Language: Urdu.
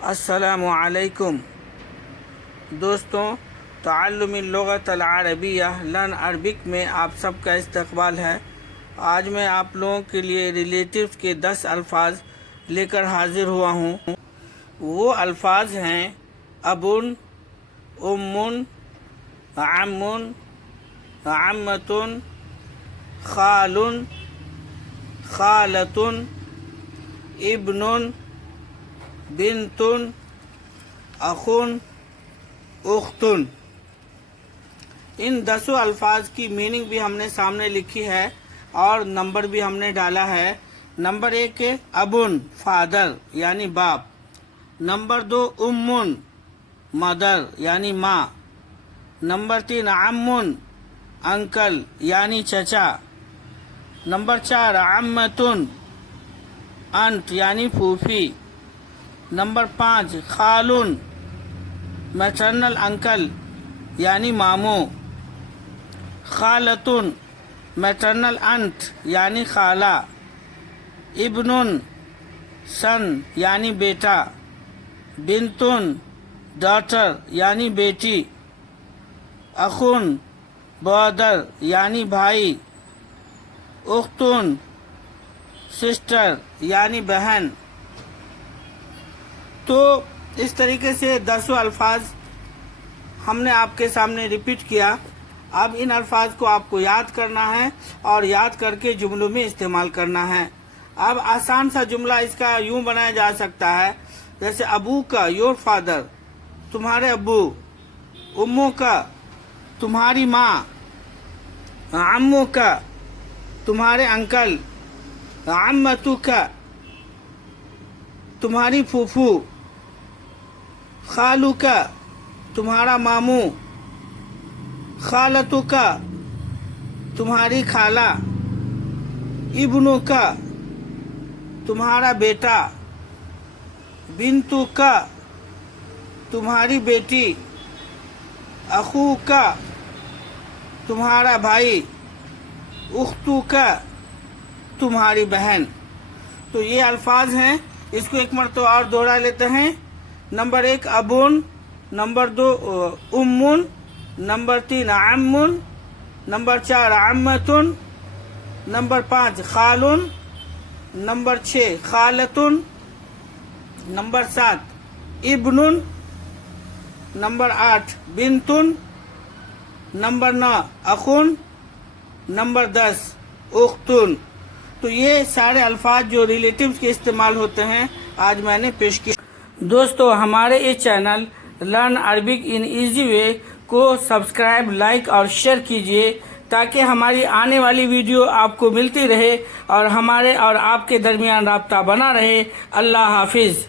السلام علیکم دوستوں، تعلم اللغت العربیہ لرن عربک میں آپ سب کا استقبال ہے۔ آج میں آپ لوگوں کے لیے ریلیٹیوز کے 10 الفاظ لے کر حاضر ہوا ہوں۔ وہ الفاظ ہیں ابن، ام، عم، عمۃ، خال، خالۃ، ابن، بنت، اخ، اخت۔ ان 10 الفاظ کی میننگ بھی ہم نے سامنے لکھی ہے اور نمبر بھی ہم نے ڈالا ہے۔ نمبر 1 ابن، فادر یعنی باپ۔ نمبر 2 ام، مدر یعنی ماں۔ نمبر 3 عم، انکل یعنی چچا۔ نمبر 4 عمۃ، انٹ یعنی پھوپھی۔ نمبر 5 خال، میٹرنل انکل یعنی ماموں۔ خالۃ، میٹرنل انٹ یعنی خالہ۔ ابن، سن یعنی بیٹا۔ بنت، ڈاٹر یعنی بیٹی۔ اخ، برادر یعنی بھائی۔ اخت، سسٹر یعنی بہن۔ تو اس طریقے سے 10 الفاظ ہم نے آپ کے سامنے ریپیٹ کیا۔ اب ان الفاظ کو آپ کو یاد کرنا ہے اور یاد کر کے جملوں میں استعمال کرنا ہے۔ اب آسان سا جملہ اس کا یوں بنایا جا سکتا ہے، جیسے ابو کا یور فادر، تمہارے ابو۔ امو کا تمہاری ماں۔ عمو کا تمہارے انکل۔ عمتو کا تمہاری پھوپھو۔ خالو کا تمہارا ماموں۔ خالتو کا تمہاری خالہ۔ ابنو کا تمہارا بیٹا۔ بنتو کا تمہاری بیٹی۔ اخو کا تمہارا بھائی۔ اختو کا تمہاری بہن۔ تو یہ الفاظ ہیں، اس کو ایک مرتبہ اور دوہرا لیتے ہیں۔ نمبر 1 ابن، نمبر 2 ام، نمبر 3 عم، نمبر 4 عمۃ، نمبر 5 خال، نمبر 6 خالۃ، نمبر 7 ابن، نمبر 8 بنت، نمبر 9 اخ، نمبر 10 اخت۔ تو یہ سارے الفاظ جو ریلیٹیوز کے استعمال ہوتے ہیں آج میں نے پیش کیا۔ دوستو، ہمارے اس چینل لرن عربک ان ایزی وے کو سبسکرائب، لائک اور شیئر کیجیے تاکہ ہماری آنے والی ویڈیو آپ کو ملتی رہے اور ہمارے اور آپ کے درمیان رابطہ بنا رہے۔ اللہ حافظ۔